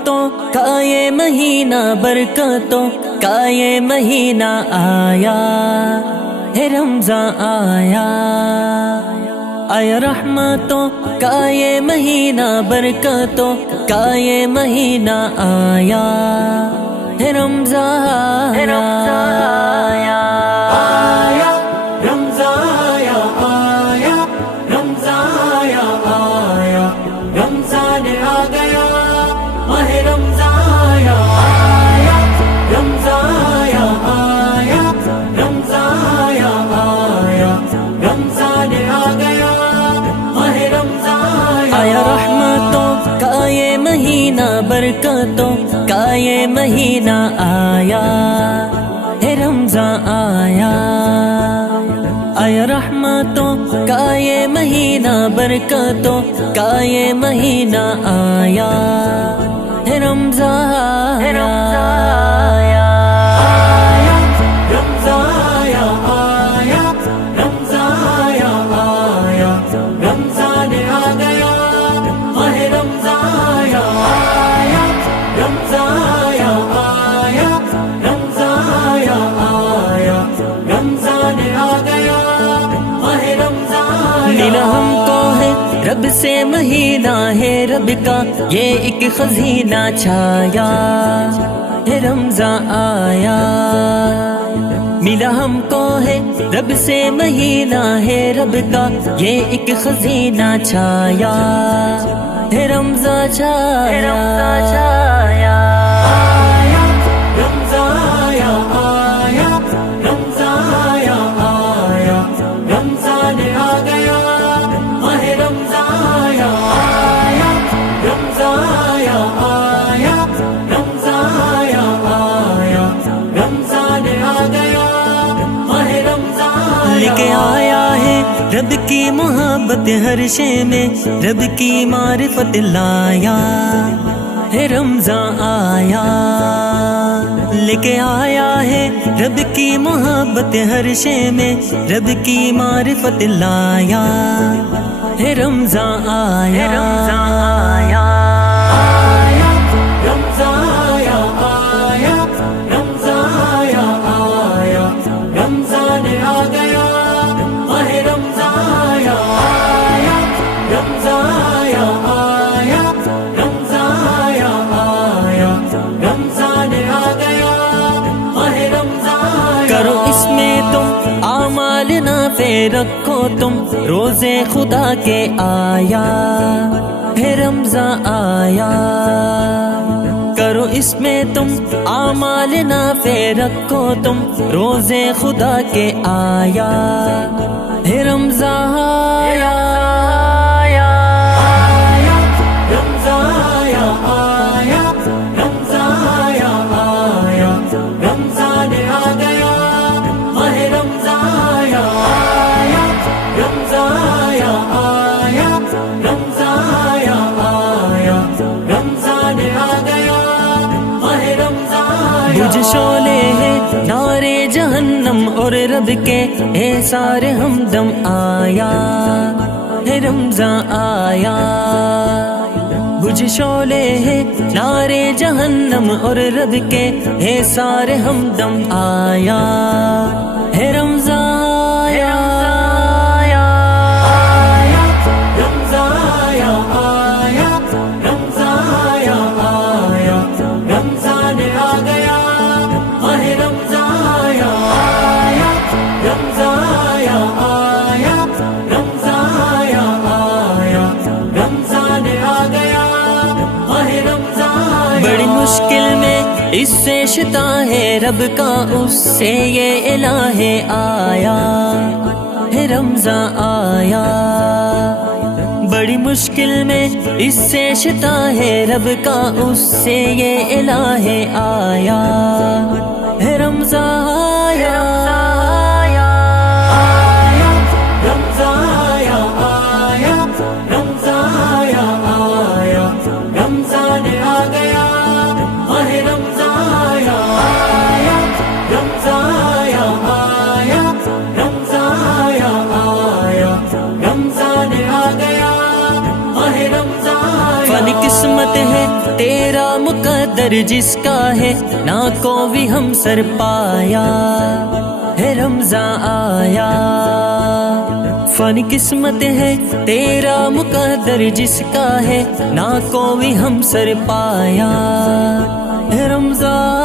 رحمتوں کا یہ مہینہ، برکتوں کا یہ مہینہ آیا ہے، رمضان آیا آیا رحمتوں کا یہ مہینہ، برکتوں کا یہ مہینہ آیا ہے، رمضان آیا آیا رمضان آیا آیا رمضان آیا آیا رمضان آ گیا، ماہ رمضان آیا آیا رمضان آیا آیا رمضان آیا آیا رمضان آ گیا، ماہ رمضان آیا رحمتوں کا یہ مہینہ، برکتوں کا یہ مہینہ آیا ہے، رمضان آیا آیا رحمتوں کا یہ مہینہ، برکتوں کا یہ مہینہ آیا ہے، رمضان آیا آیا رمضان آیا آیا رمضان آیا آیا رمضان آ گیا، ماہ رمضان آیا آیا رمضان آیا آیا رمضان آیا آیا رمضان آ گیا، ماہ رمضان ملا ہم کو ہے رب سے مہینہ، ہے رب کا یہ ایک خزینہ چھایا ہے، رمضان آیا ملا ہم کو ہے رب سے مہینہ، ہے رب کا یہ ایک خزینہ چھایا ہے، رمضان چھایا آیا رمضان آیا آیا رمضان آیا آیا رمضان آ گیا، ماہ رمضان آیا آیا رمضان آیا آیا رمضان آیا آیا رمضان آ گیا، ماہ رمضان لے کے آیا ہے رب کی محبت، ہر شے میں رب کی معرفت لایا ہے، رمضان آیا لے کے آیا ہے رب کی محبت، ہر شے میں رب کی معرفت لایا ہے، رمضان آیا رمضان آیا آیا رمضان آیا آیا رمضان آیا آیا رمضان آ گیا، ماہ رمضان آیا آیا رمضان آیا آیا رمضان آیا آیا رمضان آ گیا، ماہ رمضان کرو اس میں تم اعمال نافع، رکھو تم روزے خدا کے آیا ہے، رمضان آیا کرو اس میں تم اعمال نافع، رکھو تم روزے خدا کے آیا ہے، رمضان آیا آیا رمضان آیا آیا رمضان آیا آیا رمضان آ گیا، ماہ رمضان آیا آیا رمضان آیا آیا رمضان آیا آیا رمضان آ گیا، ماہ رمضان بجھ شعلے ہے نارے جہنم، اور رب کے احسار ہمدم آیا ہے، رمضان آیا بجھ شعلے ہے نارے جہنم، اور رب کے احسار ہمدم آیا ہے، رمضان آیا آیا رمضان آیا آیا رمضان آیا آیا رمضان آ گیا، ماہ رمضان آیا آیا رمضان آیا آیا رمضان آیا آیا رمضان آ گیا، ماہ رمضان بڑی مشکل میں اس سے شتا ہے رب کا، اس سے یہ الہ آیا ہے، رمضان آیا بڑی مشکل میں اس سے شتا ہے رب کا، اس سے یہ الہ آیا ہے، رمضان آیا آیا رمضان آیا آیا رمضان آیا آیا رمضان آ گیا، ماہ رمضان آیا آیا رمضان آیا آیا رمضان آیا آیا رمضان آ گیا، ماہ رمضان فن قسمت ہے تیرا مقدر جس کا ہے نہ کوئی ہم سر پایا ہے رمضان آیا فانی قسمت ہے تیرا مقدر جس کا ہے نہ کوئی ہم سر پایا ہے رمضان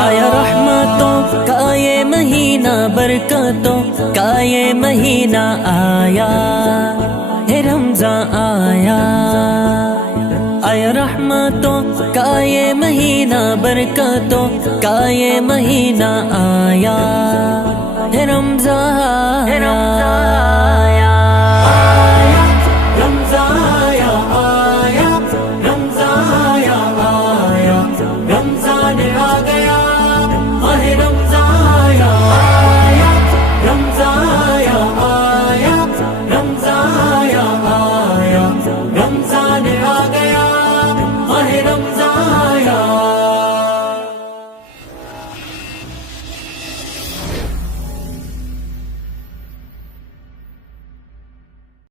آیا رحمتوں کا یہ مہینہ برکتوں کا یہ مہینہ آیا ہے رمضان آیا آیا رحمتوں کا یہ مہینہ برکتوں کا یہ مہینہ آیا ہے رمضان